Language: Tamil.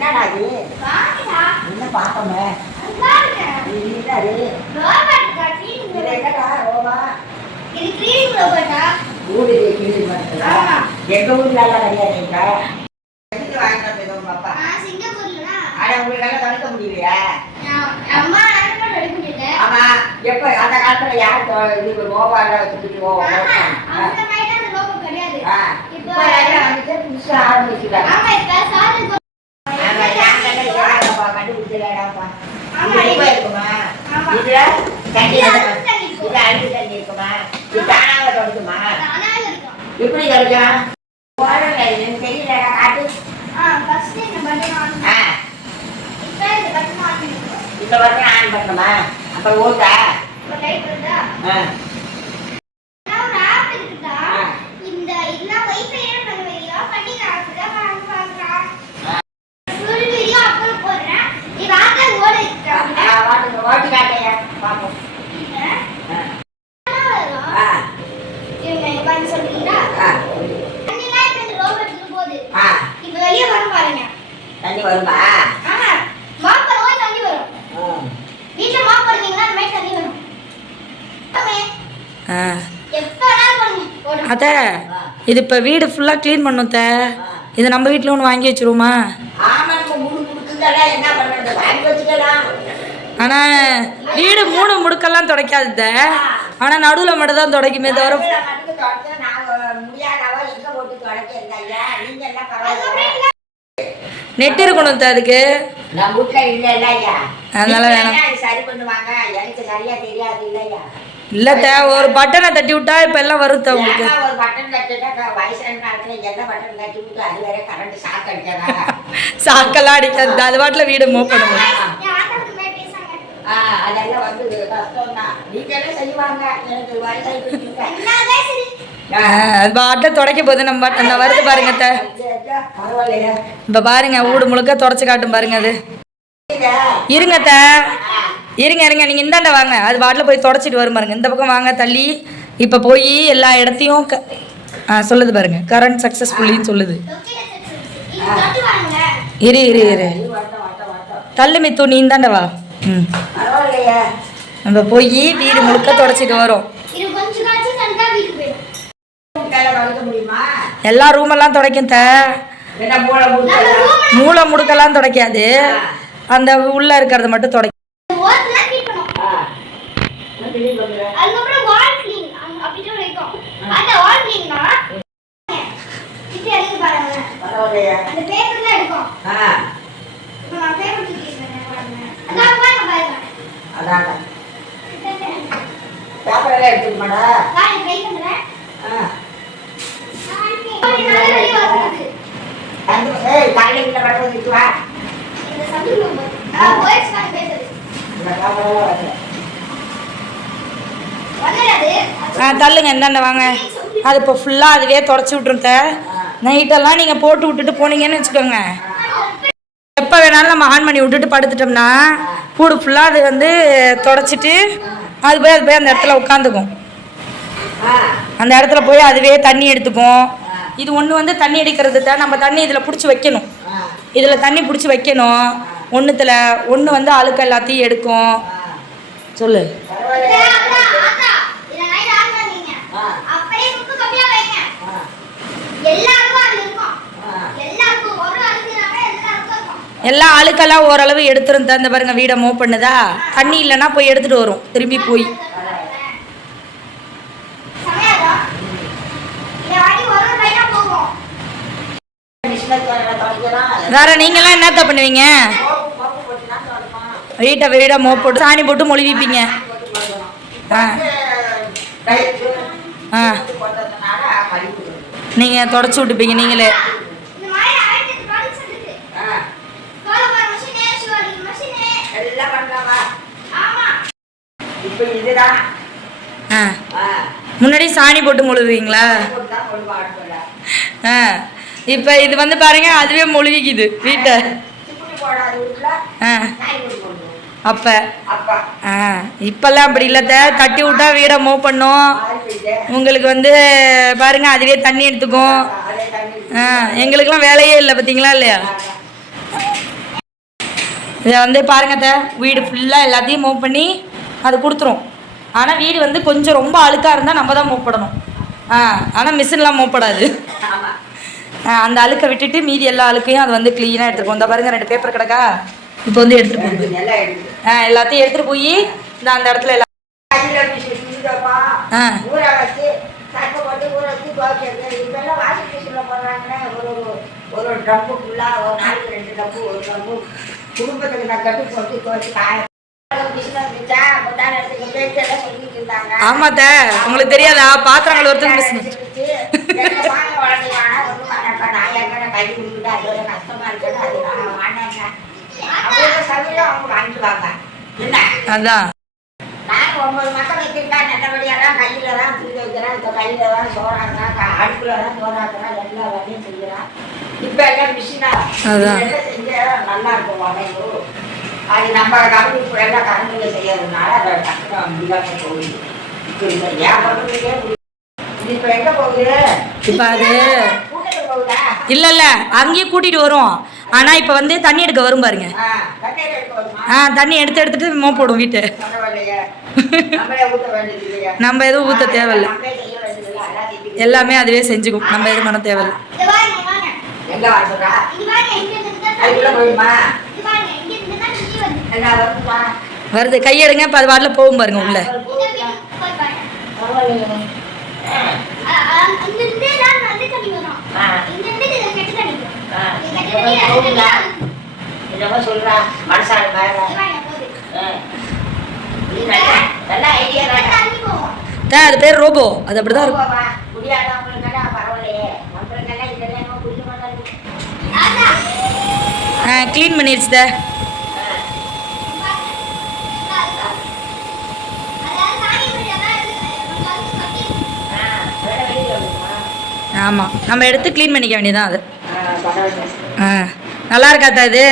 என்னடா அது. என்ன. இது என்னது ரோபோட்டுக்கா, cleaning இது robot. என்னடா ரோபா இது cleaning robot-ஆ? ஊடு கிளி பண்ணுறா ஆமா. எங்க ஊர்ல எல்லாம் எதுக்கு வாங்கிட்டு தடுக்க முடியலையா அம்மா முடியல. ஆமா எப்ப அந்த காலத்துல யார் இது ரோபால கிடையாது. இப்போ வந்துட்டு புதுசா ஆரம்பிச்சுட்டாங்க ஆமா, இப்ப சாதம் கொ- ஆமா யாங்கெல்லாம் இல்லடாப்பா கண்டுபிடிச்சலடாப்பா ஆமா, இது உப்பு இது- இருக்குமா ஆமா. இதுல தண்ணி இது அழுக்கு தண்ணி இருக்குமா இது தானாக தொடக்குமா எப்படி எனக்கு காட்டு இந்த இப்ப பட்டன் ஆன் பண்ணணுமா அப்ப ஓட்டா லைட் இருந்தா வருதா? ஆ நான் ஒரு app இருக்குதா? ஆ. இந்த இதெல்லாம் wifi ஏன் பண்ண முடியல? பண்ணி நான் அப்படிதான் வாங்க பார்க்கிறேன். ஆ. full video upload போடுறேன். நீ வாங்க ஓட ஆ, இருக்காங்க. ஆ, வாட்டுங்க, ஓட்டி காட்டையா பாப்போம் இல்ல. ஆ, என்ன வரும்? ஆ, இவங்க இங்க பாருங்க சொல்றீங்களா? ஆ, தண்ணிலாம் இப்ப இந்த robot க்கு போகுது. ஆ, இப்ப வெளிய வரும் பாருங்க. தண்ணி வருமா? mop பண்ணும்போது தண்ணி வரும். ஆ, வீட்ல? அந்த மாதிரி தண்ணி வரும். அத்தை இது இப்போ வீடு ஃபுல்லாக க்ளீன் பண்ணும் த இதை நம்ம வீட்டில் ஒன்று வாங்கி வச்சிருவோமா? ஆனால் வீடு மூணு முடுக்கெல்லாம் துடைக்காது ஆனால் நடுவில் மட்டும் தான் துடைக்குமே தவிர நடுவுல மட்டும் தொடச்சா நான் முடியாதவா எங்க போட்டு தொடக்கிறது ஐயா நீங்க என்ன பரவாயில்ல நெட் இருக்கணும் அதுக்கு. நம்ம இல்ல அதனால வேணாம். வேணா அது சரி பண்ணுவாங்க? எனக்கு சரியா தெரியாது இல்லையா? இல்லை ஒரு பட்டனை தட்டி விட்டா இப்போ எல்லாம் வரும் த உங்களுக்கு. ஏன்னா ஒரு பட்டன் தட்டிட்டா வயசான காலத்துல எந்த பட்டன் தட்டி விட்டு அது வேற கரண்ட் ஷாக் அடிக்காதா சாக்கெல்லாம் அடிக்காது. அது பாட்டில் வீடு மூவ் பண்ணுவோம் அதெல்லாம் வந்து கஷ்டம் தான் செய்வாங்க. எனக்கு. அது பாட்டில் துடைக்க போது நம்ம பாட்டு. வருது பாருங்க இப்போ பாருங்க வீடு முழுக்க துடைச்சு காட்டும் பாருங்க அது. இருங்க த இருங்க இருங்க நீங்கள் இந்தாண்ட வாங்க. அது பாட்டில் போய் தொடச்சிட்டு வரும் பாருங்க. இந்த பக்கம் வாங்க தள்ளி. இப்போ போய் எல்லா இடத்தையும் க ஆ சொல்லுது பாருங்க. கரண்ட் சக்ஸஸ்ஃபுல்லின்னு சொல்லுது. இரு இரு இரு. தள்ளு மித்து நீ இந்தாண்ட வா. ம். நம்ம போய் வீடு முழுக்க தொடச்சிட்டு வரோம். எல்லா ரூமெல்லாம் துடைக்கும் த. மூளை முடுக்கெல்லாம் துடைக்காது. அந்த உள்ள இருக்கிறத மட்டும் துடைக்கும். அதான் பாருங்க பாருங்க. அதான் பேப்பர் எல்லாம் எடுத்துக்கமாடா நான் try பண்றேன். ஆ அப்படி நல்லா வெளிய வருது. அந்த ஏய் காலையில வா இந்த. நான் நான். ஆ தள்ளுங்க இந்தாண்ட வாங்க. அது இப்போ ஃபுல்லாக அதுவே தொடச்சி விட்ரும் த. நைட்டெல்லாம் நீங்கள் போட்டு விட்டுட்டு போனீங்கன்னு வச்சுக்கோங்க. எப்போ வேணாலும் நம்ம ஆன் பண்ணி விட்டுட்டு படுத்துட்டோம்னா கூடு ஃபுல்லாக அது வந்து தொடச்சிட்டு அது போய் அது போய் அந்த இடத்துல உட்காந்துக்கும். அந்த இடத்துல போய் அதுவே தண்ணி எடுத்துக்கும். இது ஒன்று வந்து தண்ணி அடிக்கிறது தான். நம்ம தண்ணி இதில் பிடிச்சி வைக்கணும். இதில் தண்ணி பிடிச்சி வைக்கணும். ஒன்றுத்தில் ஒன்று வந்து அழுக்கு எல்லாத்தையும் எடுக்கும். சொல்லு. எல்லா அழுக்கெல்லாம் ஓரளவு எடுத்துருந்தா இந்த பாருங்க வீடை மூவ் பண்ணுதா? தண்ணி இல்லைன்னா போய் எடுத்துகிட்டு வரும். திரும்பி போய் சமையாதான். இந்த வாட்டி ஒரு ஒரு லைனா போகும். பிஸ்னஸ் பண்ண தொடக்கிறான் வேற நீங்களாம் என்னத்த பண்ணுவீங்க? வீட்டை வீடை மோ போட்டு சாணி போட்டு மொழிவிப்பீங்க ஆ. ஆ. நீங்கள் தொடச்சி விட்டுப்பீங்க நீங்களே. முன்னாடி சாணி போட்டு மொழுதுவீங்களா ஆ. இப்போ இது வந்து பாருங்க அதுவே மொழுவிக்குது வீட்டை. ஆ. அப்போ ஆ. இப்போல்லாம் அப்படி இல்லத்த தட்டி விட்டா வீடை மூவ் பண்ணும். உங்களுக்கு வந்து பாருங்க அதுவே தண்ணி எடுத்துக்கும். ஆ எங்களுக்கெல்லாம் வேலையே இல்லை பார்த்தீங்களா இல்லையா? இதை வந்து பாருங்கத்த வீடு ஃபுல்லாக எல்லாத்தையும் மூவ் பண்ணி அது கொடுத்துரும். ஆனால் வீடு வந்து கொஞ்சம் ரொம்ப அழுக்காக இருந்தால் நம்ம தான் மூவ் பண்ணணும். ஆ ஆனால் மிஷின்லாம் மூவ் படாது. அந்த அழுக்கை விட்டுட்டு மீதி எல்லா அழுக்கையும் அது வந்து க்ளீனாக எடுத்துருக்கோம். இந்த பாருங்க ரெண்டு பேப்பர் கிடக்கா? இப்போ வந்து எடுத்துகிட்டு எடுக்குது ஆ எல்லாத்தையும் எடுத்துகிட்டு போய் இந்த அந்த இடத்துல எல்லாம் ஆ. ஊற வச்சு சட்டை போட்டு ஊற வச்சு துவைக்கிறது இப்பெல்லாம் வாஷிங் மிஷினில் போடுறாங்கன்னா ஒரு ஒரு- ஒரு ட்ரம்பு ஃபுல்லாக ஒரு நாளைக்கு ரெண்டு ட்ரம்பு ஒரு ட்ரம்பு குடும்பத்துக்கு நான் கட்டு போட்டு துவைச்சு காய மிஷின் வந்துச்சா முந்தான இடத்துக்கு பேச்சு எல்லாம் சொல்லிட்டு இருந்தாங்க ஆமாத்த உங்களுக்கு தெரியாதா பாத்திரங்கள் ஒருத்தர் மிஷின் அடிச்சிருச்சு. எங்க வாங்க வளர்ந்து வாங்க, ஒண்ணும் வேணாம்ப்பா, நான் எங்கன கை கொடுத்துட்டு அது ஒரு கஷ்டமா இருக்குன்னு அது நான் வாங்கினேங்க. அவங்க சமையலும் என்ன? அதான். நான் ஒன்பது மக்கள் வச்சிருந்தா நல்லபடியா தான் கையில தான் துணி வைக்கிறேன். இந்த கையில தான் சோறாக்குறேன் அடுப்புல தான் சோறாக்குறேன் எல்லா வேலையும் செய்யறேன். இப்ப எல்லாம் நல்லா இருக்கும் அது நம்ம கவனிப்பு எல்லாம் கரண்டில செய்யறதுனால அதை போகுது. இப்ப இந்த ஏன் பண்ணுறீங்க இது இப்ப எங்க போகுது? இப்போ அது இல்லை இல்லை. அங்கேயும் கூட்டிகிட்டு வரும் ஆனால் இப்போ வந்து தண்ணி எடுக்க வரும் பாருங்க. ஆ, தண்ணி எடுத்து எடுத்துட்டு மோ போடும் வீட்டு? நம்ம எதுவும் ஊத்த ஆ, தேவையில்ல. எல்லாம் அதுவே செஞ்சுக்கும். நம்ம எதுவும் பண்ண தேவையில்ல. வருது. கையெடுங்க இப்போ அது வாட்டில் போகும் பாருங்க உள்ள. அவர் என்னமோ சொல்றா, மனசார தான் அது பேர் ரோபோ. அது அப்படிதான் இருக்கும். ஆ க்ளீன் பண்ணிடுச்சு தே. ஆமாம் நம்ம எடுத்து க்ளீன் பண்ணிக்க வேண்டியதான் அது. நல்லா இருக்காத்தா இது?